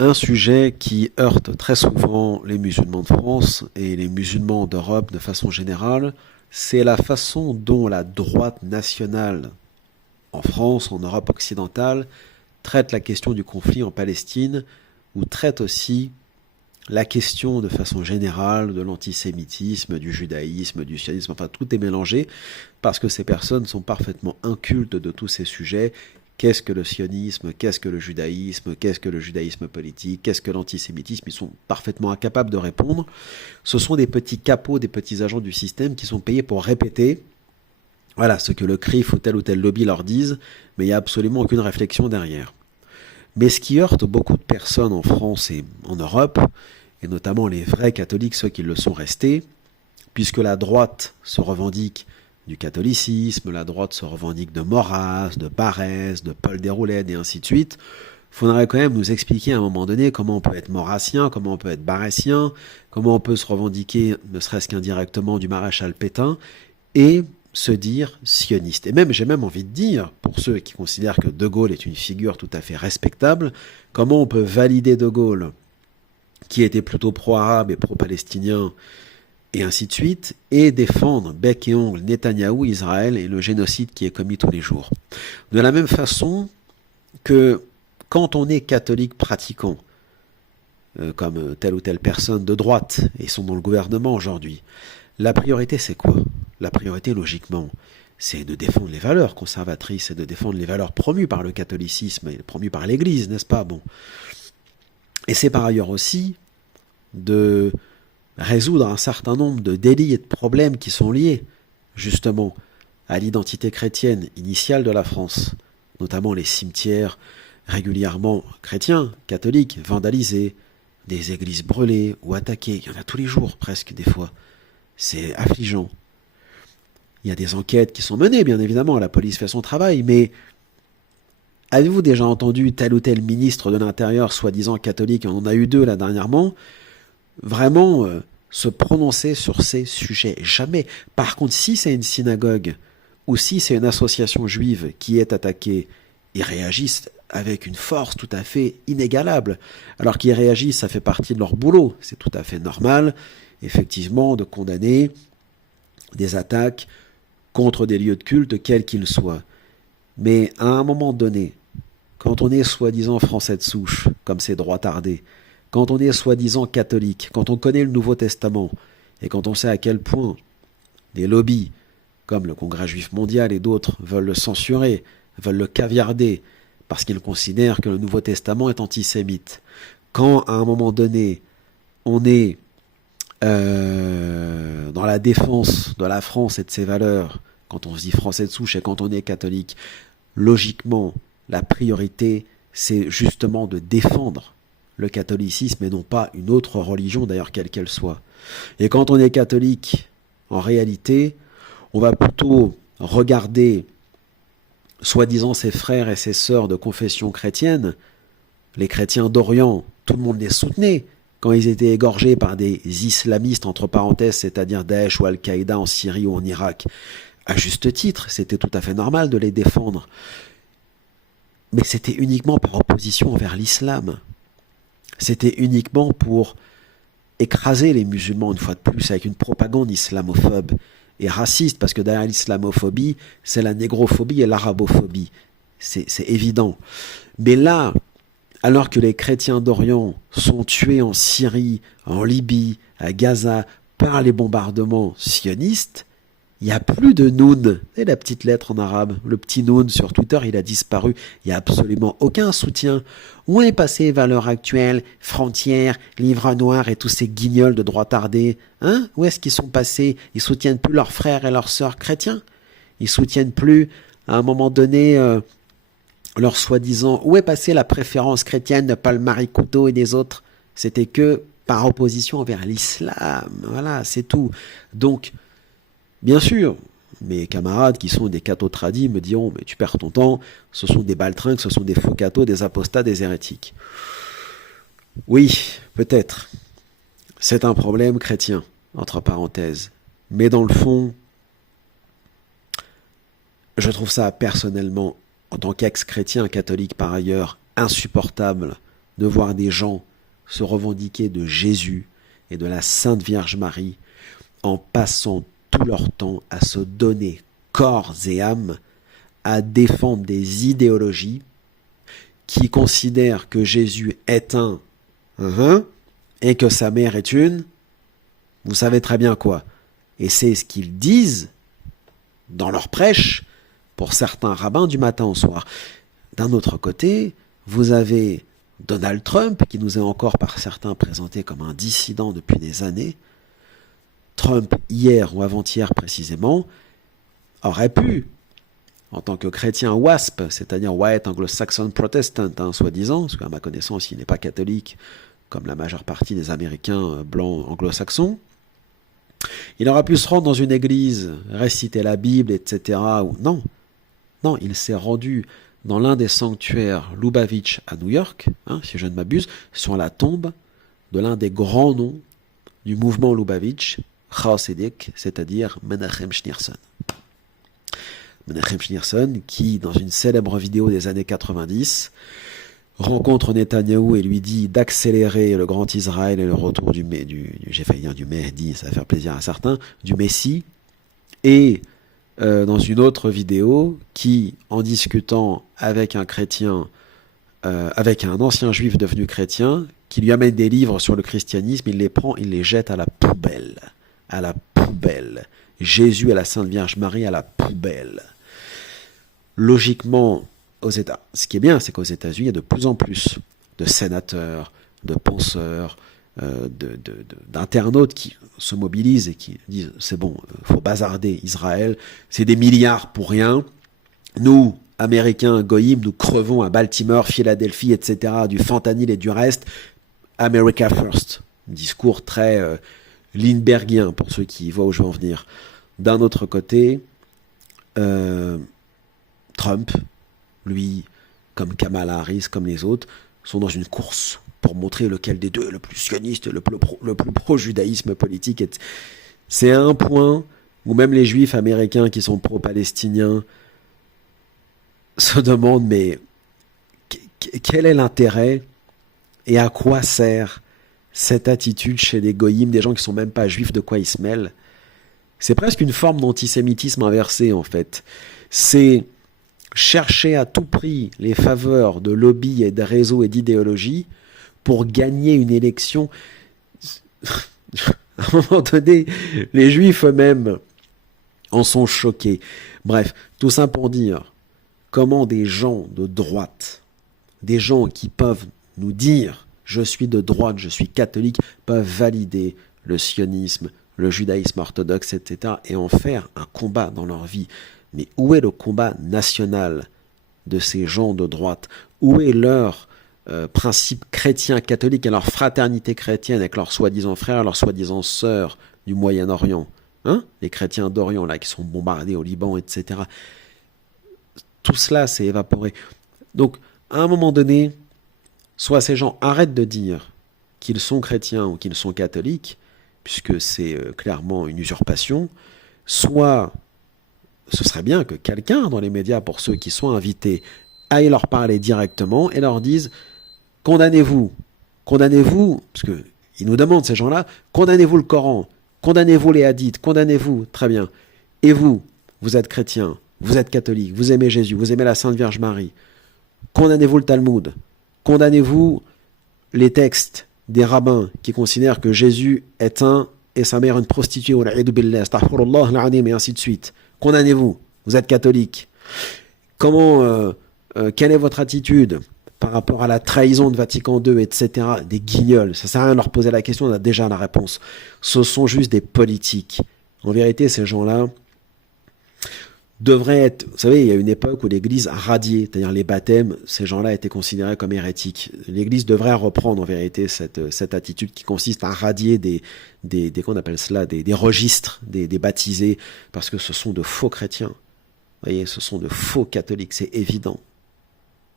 Un sujet qui heurte très souvent les musulmans de France et les musulmans d'Europe de façon générale, c'est la façon dont la droite nationale en France, en Europe occidentale, traite la question du conflit en Palestine ou traite aussi la question de façon générale de l'antisémitisme, du judaïsme, du sionisme, enfin tout est mélangé parce que ces personnes sont parfaitement incultes de tous ces sujets. Qu'est-ce que le sionisme? Qu'est-ce que le judaïsme? Qu'est-ce que le judaïsme politique? Qu'est-ce que l'antisémitisme? Ils sont parfaitement incapables de répondre. Ce sont des petits capots, des petits agents du système qui sont payés pour répéter voilà, ce que le CRIF ou tel lobby leur disent, mais il n'y a absolument aucune réflexion derrière. Mais ce qui heurte beaucoup de personnes en France et en Europe, et notamment les vrais catholiques, ceux qui le sont restés, puisque la droite se revendique du catholicisme, la droite se revendique de Maurras, de Barès, de Paul Déroulède et ainsi de suite, il faudrait quand même nous expliquer à un moment donné comment on peut être maurassien, comment on peut être barrésien, comment on peut se revendiquer, ne serait-ce qu'indirectement, du maréchal Pétain, et se dire sioniste. Et même, j'ai même envie de dire, pour ceux qui considèrent que De Gaulle est une figure tout à fait respectable, comment on peut valider De Gaulle, qui était plutôt pro-arabe et pro-palestinien, et ainsi de suite, et défendre bec et ongle Netanyahou, Israël et le génocide qui est commis tous les jours. De la même façon que quand on est catholique pratiquant, comme telle ou telle personne de droite, et sont dans le gouvernement aujourd'hui, la priorité c'est quoi? La priorité logiquement, c'est de défendre les valeurs conservatrices et de défendre les valeurs promues par le catholicisme et promues par l'Église, n'est-ce pas? Bon. Et c'est par ailleurs aussi de résoudre un certain nombre de délits et de problèmes qui sont liés justement à l'identité chrétienne initiale de la France, notamment les cimetières régulièrement chrétiens, catholiques, vandalisés, des églises brûlées ou attaquées. Il y en a tous les jours, presque des fois. C'est affligeant. Il y a des enquêtes qui sont menées, bien évidemment, la police fait son travail, mais avez-vous déjà entendu tel ou tel ministre de l'Intérieur, soi-disant catholique, on en a eu deux là dernièrement, vraiment se prononcer sur ces sujets? Jamais. Par contre, si c'est une synagogue ou si c'est une association juive qui est attaquée, ils réagissent avec une force tout à fait inégalable. Alors qu'ils réagissent, ça fait partie de leur boulot. C'est tout à fait normal, effectivement, de condamner des attaques contre des lieux de culte, quels qu'ils soient. Mais à un moment donné, quand on est soi-disant français de souche, comme ces droits tardés, quand on est soi-disant catholique, quand on connaît le Nouveau Testament, et quand on sait à quel point des lobbies, comme le Congrès juif mondial et d'autres, veulent le censurer, veulent le caviarder, parce qu'ils considèrent que le Nouveau Testament est antisémite. Quand, à un moment donné, on est dans la défense de la France et de ses valeurs, quand on se dit français de souche et quand on est catholique, logiquement, la priorité, c'est justement de défendre le catholicisme et non pas une autre religion, d'ailleurs quelle qu'elle soit. Et quand on est catholique, en réalité, on va plutôt regarder soi-disant ses frères et ses sœurs de confession chrétienne, les chrétiens d'Orient, tout le monde les soutenait quand ils étaient égorgés par des islamistes, entre parenthèses, c'est-à-dire Daesh ou Al-Qaïda en Syrie ou en Irak. À juste titre, c'était tout à fait normal de les défendre. Mais c'était uniquement par opposition envers l'islam. C'était uniquement pour écraser les musulmans, une fois de plus, avec une propagande islamophobe et raciste, parce que derrière l'islamophobie, c'est la négrophobie et l'arabophobie. C'est évident. Mais là, alors que les chrétiens d'Orient sont tués en Syrie, en Libye, à Gaza, par les bombardements sionistes, il n'y a plus de Noun. C'est la petite lettre en arabe. Le petit Noun sur Twitter, il a disparu. Il n'y a absolument aucun soutien. Où est passé Valeurs Actuelles, Frontières, Livre Noir et tous ces guignols de droit tardé? Hein? Où est-ce qu'ils sont passés? Ils soutiennent plus leurs frères et leurs sœurs chrétiens? Ils soutiennent plus, à un moment donné, leur soi-disant... Où est passée la préférence chrétienne de Paul Marie Couteau et des autres? C'était que par opposition envers l'islam. Voilà, c'est tout. Donc, bien sûr, mes camarades qui sont des cathos tradis me diront « mais tu perds ton temps, ce sont des baltringues, ce sont des faux cathos, des apostats, des hérétiques ». Oui, peut-être. C'est un problème chrétien, entre parenthèses. Mais dans le fond, je trouve ça personnellement, en tant qu'ex-chrétien catholique par ailleurs, insupportable de voir des gens se revendiquer de Jésus et de la Sainte Vierge Marie en passant tout leur temps à se donner corps et âme à défendre des idéologies qui considèrent que Jésus est un et que sa mère est une, vous savez très bien quoi. Et c'est ce qu'ils disent dans leur prêche pour certains rabbins du matin au soir. D'un autre côté, vous avez Donald Trump, qui nous est encore par certains présenté comme un dissident depuis des années. Trump, hier ou avant-hier précisément, aurait pu, en tant que chrétien WASP, c'est-à-dire White Anglo-Saxon Protestant, soi-disant, parce qu'à ma connaissance, il n'est pas catholique, comme la majeure partie des Américains blancs anglo-saxons, il aurait pu se rendre dans une église, réciter la Bible, etc. Non, il s'est rendu dans l'un des sanctuaires Lubavitch à New York, si je ne m'abuse, sur la tombe de l'un des grands noms du mouvement Lubavitch, Chassidique, c'est-à-dire Menachem Schneerson. Menachem Schneerson, qui, dans une célèbre vidéo des années 90, rencontre Netanyahou et lui dit d'accélérer le grand Israël et le retour du Mehdi, ça va faire plaisir à certains, du Messie, et dans une autre vidéo qui, en discutant avec un chrétien, avec un ancien juif devenu chrétien, qui lui amène des livres sur le christianisme, il les prend, il les jette à la poubelle. À la poubelle. Jésus et la Sainte Vierge Marie à la poubelle. Logiquement, ce qui est bien, c'est qu'aux États-Unis, il y a de plus en plus de sénateurs, de penseurs, d'internautes qui se mobilisent et qui disent c'est bon, faut bazarder Israël, c'est des milliards pour rien. Nous, Américains, Goïm, nous crevons à Baltimore, Philadelphie, etc., du fentanyl et du reste. America first. Un discours très Lindberghien, pour ceux qui voient où je veux en venir. D'un autre côté, Trump, lui, comme Kamala Harris, comme les autres, sont dans une course pour montrer lequel des deux est le plus sioniste, le plus pro-judaïsme politique. C'est un point où même les juifs américains qui sont pro-palestiniens se demandent, mais quel est l'intérêt et à quoi sert cette attitude chez des goïms, des gens qui sont même pas juifs, de quoi ils se mêlent? C'est presque une forme d'antisémitisme inversé, en fait. C'est chercher à tout prix les faveurs de lobbies et de réseaux et d'idéologies pour gagner une élection. À un moment donné, les juifs eux-mêmes en sont choqués. Bref, tout ça pour dire comment des gens de droite, des gens qui peuvent nous dire « je suis de droite, je suis catholique », peuvent valider le sionisme, le judaïsme orthodoxe, etc., et en faire un combat dans leur vie. Mais où est le combat national de ces gens de droite? Où est leur principe chrétien, catholique et leur fraternité chrétienne avec leurs soi-disant frères, leurs soi-disant sœurs du Moyen-Orient, les chrétiens d'Orient là qui sont bombardés au Liban, etc. Tout cela s'est évaporé. Donc, à un moment donné, soit ces gens arrêtent de dire qu'ils sont chrétiens ou qu'ils sont catholiques, puisque c'est clairement une usurpation, soit ce serait bien que quelqu'un dans les médias, pour ceux qui sont invités, aille leur parler directement et leur dise « condamnez-vous, parce qu'ils nous demandent ces gens-là, condamnez-vous le Coran, condamnez-vous les hadiths, condamnez-vous, très bien. Et vous, vous êtes chrétien, vous êtes catholique, vous aimez Jésus, vous aimez la Sainte Vierge Marie, condamnez-vous le Talmud, condamnez-vous les textes des rabbins qui considèrent que Jésus est un et sa mère une prostituée, et ainsi de suite. Condamnez-vous, vous êtes catholique. Quelle est votre attitude par rapport à la trahison de Vatican II, etc. Des guignols, ça sert à rien de leur poser la question, on a déjà la réponse. Ce sont juste des politiques. En vérité, ces gens-là devraient être... Vous savez, il y a une époque où l'Église a radié, c'est-à-dire les baptêmes, ces gens-là étaient considérés comme hérétiques. L'Église devrait reprendre en vérité cette attitude qui consiste à radier qu'on appelle cela, des registres, des baptisés, parce que ce sont de faux chrétiens. Vous voyez, ce sont de faux catholiques, c'est évident.